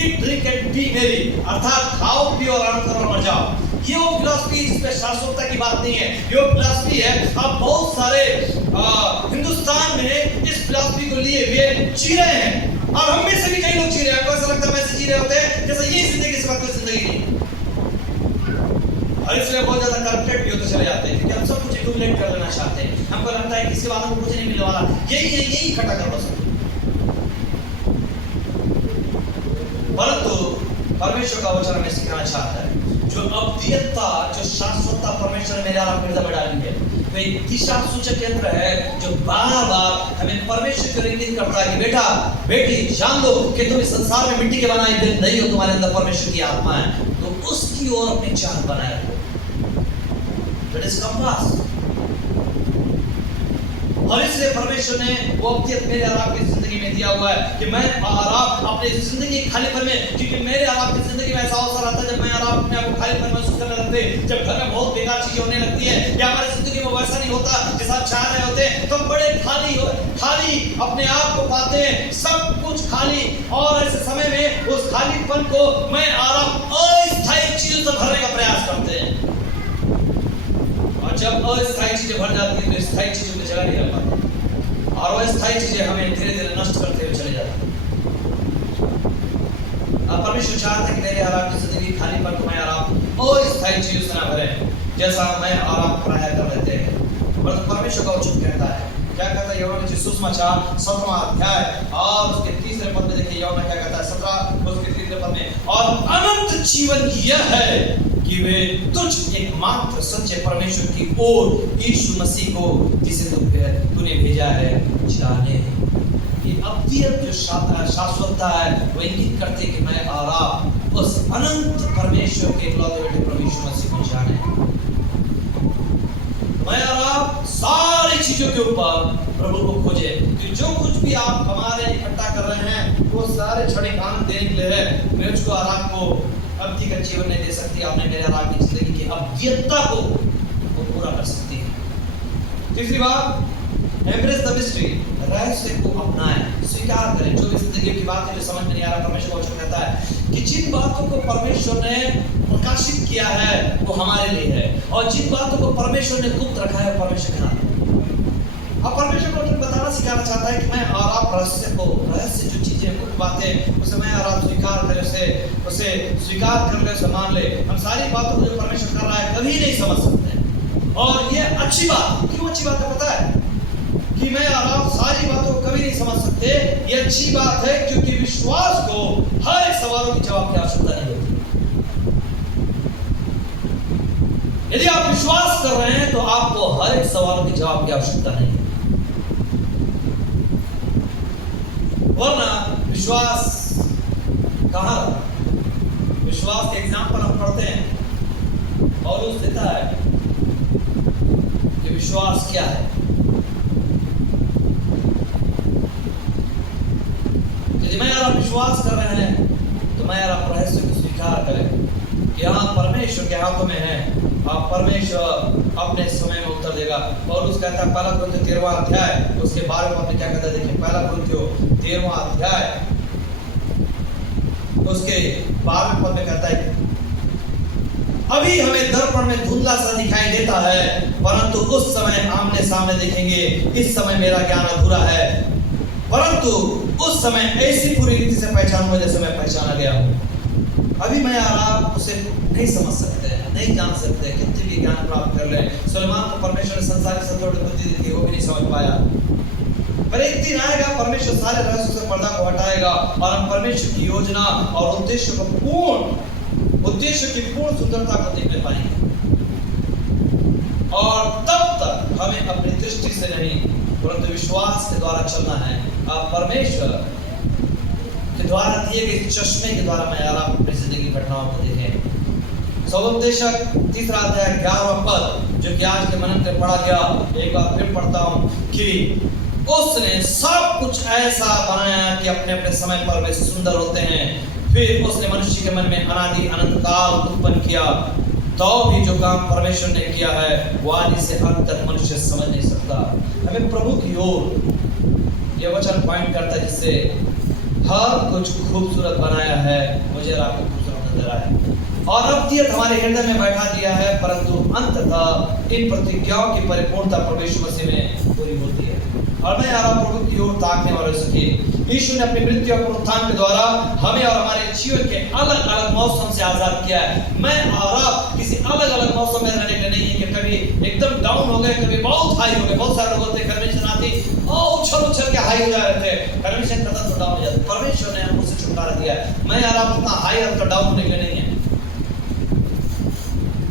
Eat drink and B मेरी, अर्थात खाओ पियो और आनंद करो और मर जाओ। ये वो फिलॉसफी जिसमें शाश्वतता की बात नहीं है, ये वो फिलॉसफी है। अब बहुत सारे हिंदुस्तान में इस फिलॉसफी को लिए हुए जी रहे हैं, और हम में से भी कई लोग जी रहे हैं। ऐसा लगता है वैसे जी रहे होते हैं जैसे ये जिंदगी से कोई जिंदगी नहीं, और इसलिए बहुत ज्यादा करप्टेड भी होते चले जाते हैं, क्योंकि हम सब कुछ एक्यूमुलेट कर लेना चाहते हैं। हमको लगता है कि इसके बाद हमको कुछ नहीं मिलने वाला, यही है, यही इकट्ठा कर लो सब। परंतु परमेश्वर का वचन हमें सिखाना चाहता है, जो अद्वितीयता, जो शाश्वतता परमेश्वर ने मेरे और आपके हृदय में डाली है, तो एक दिशा सूचक यंत्र है जो बार बार हमें परमेश्वर को इंगित करता है कि बेटा बेटी जान लो कि तुम इस संसार में मिट्टी के बनाए हुए नहीं हो, तुम्हारे अंदर परमेश्वर की आत्मा है, तो उसकी ओर अपनी चाह बनाए रखो। That is compass. और इसलिए परमेश्वर ने वो अद्वितीय मेरे और आपकी जिंदगी में दिया हुआ है कि मैं और आप अपनी जिंदगी खालीपन में, क्योंकि मेरे और आपकी जिंदगी में ऐसा अवसर आता है जब मैं और आप अपने आप को खालीपन महसूस करने लगते हैं, जब घर में बहुत बेकार चीजें होने लगती है, या हमारी जिंदगी में वैसा नहीं होता जैसा आप चाह रहे होते हैं, तो हम बड़े खाली अपने आप को पाते हैं, सब कुछ खाली। और ऐसे समय में उस खालीपन को मैं और आप अस्थायी चीजों से भरने का प्रयास करते हैं, और जब अस्थायी चीजें भर जाती हैं तो स्थायी चीजों की जगह नहीं रह पाती, और वो स्थायी चीजें हमें धीरे धीरे नष्ट करते हुए चले जाती हैं। परमेश्वर चाहता है कि मेरे और आपकी जिंदगी खालीपन को मैं और आप अस्थायी चीजों से ना भरें, जैसा मैं और आप प्राय कर लेते हैं। परमेश्वर का वचन कहता है, क्या कहता है यूहन्ना सुसमाचार 17वां अध्याय और उसके 3 पद में देखिए यूहन्ना क्या कहता है, 17 उसके 3 पद में, और अनंत जीवन यह है कि वे तुझ एकमात्र सच्चे परमेश्वर की ओर यीशु मसीह को जिसे तूने भेजा है जाने। ये अद्वितीय जो शाश्वतता है वो इंगित करते कि मैं और आप उस अनंत परमेश्वर के इकलौते बेटे प्रभु यीशु मसीह को जाने। मैं और आप सारी चीजों के ऊपर प्रभु को खोजे, कि जो कुछ भी आप कमा रहे इकट्ठा कर रहे हैं वो सारे क्षणिक आनंद देने के लिए है, मुझको और आपको अवधि का जीवन नहीं दे सकती। आपने मेरे और आपकी जिंदगी की अद्वितीयता को पूरा कर सकती है। तीसरी बात, एम्ब्रेस द मिस्ट्री, रहस्य को अपनाएं, स्वीकार करें। जो भी जिंदगी की बात है जो समझ में नहीं आ रहा, परमेश्वर वचन कहता है कि जिन बातों को परमेश्वर ने प्रकाशित किया है वो हमारे लिए है, और जिन बातों को परमेश्वर ने गुप्त रखा है परमेश्वर के नाम। अब परमेश्वर को बताना सिखाना चाहता है कि मैं और आप रहस्य जो चीजें गुप्त बातें उसे मैं और आप स्वीकार करें, उसे स्वीकार कर ले, उसे मान ले। हम सारी बातों को जो परमेश्वर कर रहा है कभी नहीं समझ सकते, और ये अच्छी बात, क्यों अच्छी बात है पता है? कि मैं और आप सारी बातों को कभी नहीं समझ सकते, ये अच्छी बात है, क्योंकि विश्वास को हर एक सवालों की जवाब की आवश्यकता नहीं होती। यदि आप विश्वास कर रहे हैं तो आपको हर एक सवालों की जवाब की आवश्यकता नहीं है, वरना विश्वास कहां? विश्वास के एग्जाम्पल हम पढ़ते हैं, पौलुस देता है कि विश्वास क्या है। यदि मैं और आप विश्वास कर रहे हैं तो मैं और आप रहस्य को स्वीकार करें कि हाँ परमेश्वर के हाथों में है, आप परमेश्वर अपने समय में उत्तर देगा। पौलुस कहता है 1 कुरिन्थियों 13वां अध्याय उसके 12वें पद में क्या कहता है, देखिए 1 कुरिन्थियों 13वां अध्याय उसके 12वें पद में कहता है, अभी हमें दर्पण में धुंधला सा दिखाई देता है, परंतु उस समय आमने सामने देखेंगे। इस समय मेरा ज्ञान अधूरा है, परंतु उस समय ऐसी पूरी रीति से पहचानूंगा जैसे मैं पहचाना गया हूँ। अभी मैं और आप उसे नहीं समझ सकते, नहीं जान सकते, कितने भी ज्ञान प्राप्त कर ले। सुलेमान को परमेश्वर ने संसार की सबसे बड़ी बुद्धि दी थी, वो भी नहीं समझ पाया। पर एक दिन आएगा परमेश्वर सारे रहस्यों से पर्दा को हटाएगा और हम परमेश्वर की योजना और उद्देश्य की पूर्ण सुंदरता को देखने पाएंगे। और तब तक हमें अपनी दृष्टि से नहीं परंतु विश्वास के द्वारा चलना है। आप परमेश्वर के द्वारा दिए गए चश्मे के द्वारा मैं आप अपनी जिंदगी की घटनाओं को देखें। सौभोपदेशक 3 अध्याय 11वां पद जो कि आज के मनन में पढ़ा गया, एक बार फिर पढ़ता हूं कि उसने सब कुछ ऐसा बनाया कि अपने अपने समय पर वे सुंदर होते हैं। फिर उसने मनुष्य के मन में अनादि अनंत काल उत्पन्न किया, तो भी जो काम परमेश्वर ने किया है वो आदि से अंत तक मनुष्य समझ नहीं सकता। हमें प्रभु की ओर यह वचन पॉइंट करता है, जिससे हर कुछ खूबसूरत बनाया है, मुझे और आपको खूबसूरत नजर आए और अब्दियत हमारे हृदय में बैठा दिया है, परंतु अंततः इन प्रतिज्ञाओं की परिपूर्णता प्रभु यीशु मसीह में पूरी होती है। और मैं आ रहा प्रभु की ओर ताकने वाले सके, यीशु ने अपनी मृत्यु और पुनरुत्थान के द्वारा हमें और हमारे जीवन के अलग अलग मौसम से आजाद किया है। मैं और आप किसी अलग अलग मौसम में रहने के नहीं है कि कभी एकदम डाउन हो गए, कभी बहुत हाई हो गए। बहुत सारे लोग होते हैं कन्वेंशन आती और उछल के हाई हो जा रहे थे, कन्वेंशन खत्म तो डाउन हो जाते। परमेश्वर ने हमको से छुटकारा दिया है। मैं और आप उतना हाई और डाउन होने के नहीं है।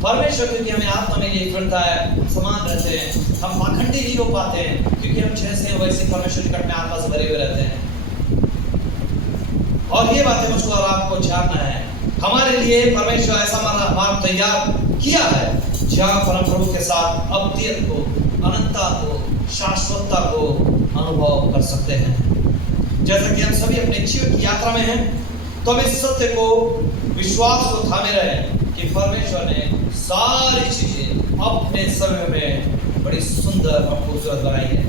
परमेश्वर क्योंकि हमें आत्मा में ये फिरता है, समान रहते हैं, हम पाखंडी नहीं हो पाते हैं क्योंकि हम जैसे हैं वैसे परमेश्वर निकट में आत्मा से भरे हुए रहते हैं। और ये बातें मुझको और आपको जानना है। हमारे लिए परमेश्वर ऐसा मार्ग तैयार किया है जहाँ पर हम प्रभु के साथ अब्दियत को, अनंतता को, शाश्वतता को अनुभव कर सकते हैं। जैसा कि हम सभी अपने जीवन की यात्रा में हैं, तो हम इस सत्य को, विश्वास को थामे रहे कि परमेश्वर ने सारी चीजें अपने समय में बड़ी सुंदर और खूबसूरत बनाई है।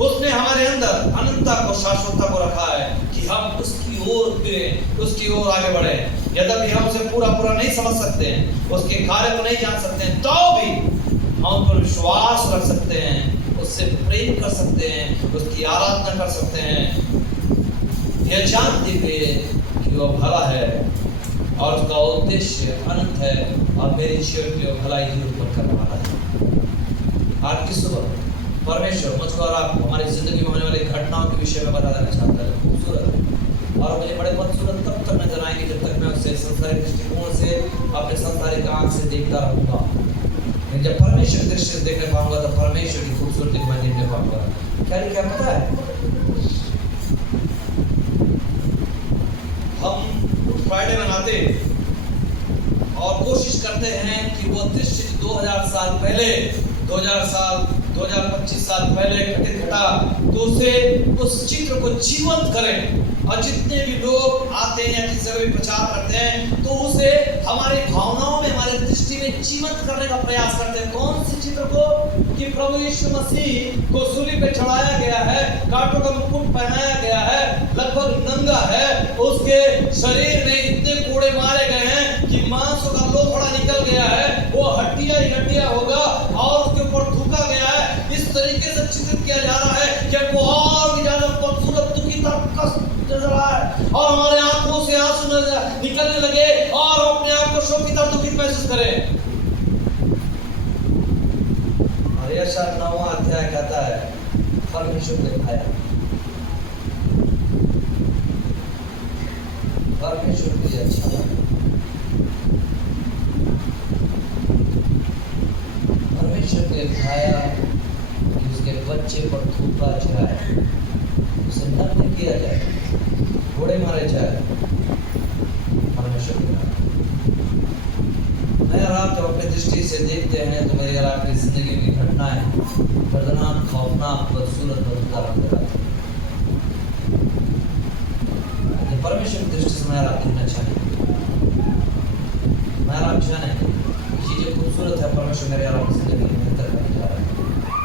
उसने हमारे अंदर अनंतता को, शाश्वतता को रखा है कि हम उसकी ओर फिरें, उसकी ओर आगे बढ़े। यद्यपि हम उसे पूरा नहीं समझ सकते हैं, उसके कार्य को नहीं जान सकते हैं, तो भी हम उन पर विश्वास रख सकते हैं, उससे प्रेम कर सकते हैं, उसकी आराधना कर सकते हैं, यह जानते हुए कि वह भला है और उसका उद्देश्य अनंत है और मेरे जीवन की भलाई ही उत्पन्न करने वाला है। आज की सुबह परमेश्वर मुझको और आपको हमारी जिंदगी में होने वाली घटनाओं के विषय में बता देना चाहता है। खूबसूरत और मुझे बड़े बदसूरत तब तक नजर आएंगे जब तक मैं उसे संसारिक दृष्टिकोण से, अपने संसारिक आंख से देखता रहूंगा। लेकिन जब परमेश्वर की दृष्टि से देखने पाऊंगा तो परमेश्वर की खूबसूरती को मैं देखने पाऊंगा। क्या पता है, हम फ्राइडे मनाते और कोशिश करते हैं कि वो दृश्य 2000 साल पहले, 2025 साल पहले घटित घटा, तो उसे उस चित्र को जीवंत करें। और जितने भी लोग आते हैं या किसी जगह भी प्रचार करते हैं तो उसे हमारे भावनाओं में, हमारे दृष्टि में जीवंत करने का प्रयास करते हैं। कौन से चित्र को? कि प्रभु यीशु मसीह को सूली पे चढ़ाया गया है, कांटों का मुकुट पहनाया गया है, लगभग नंगा है, उसके शरीर में इतने कोड़े मारे गए हैं कि मांस का लोथड़ा निकल गया है, वो हड्डियां ही हड्डियां होगा और उसके ऊपर थूका गया है। इस तरीके से चित्रित किया जा रहा है कि हमको और भी ज्यादा खूबसूरत दुखी तक नजर आए और हमारे आंखों से आंसू निकलने लगे और अपने आप को शोकित और दुखित महसूस करें। और यशायाह 9वां अध्याय कहता है, परमेश्वर ने दिखाया, परमेश्वर को ये अच्छा लगा, परमेश्वर ने दिखाया कि उसके बच्चे पर थूका जाए, उसे नग्न किया जाए, घोड़े मारे जाए। परमेश्वर के नाम मैं और आप जब अपनी दृष्टि से देखते हैं तो मेरी और आपकी जिंदगी की घटनाएं दर्दनाक, खौफनाक, बदसूरत, बदकार नजर आती हैं। परमेश्वर की दृष्टि से मैं और आप देखना चाहिए। मैं और आप जाने चीजें खूबसूरत है, परमेश्वर मेरे और आपकी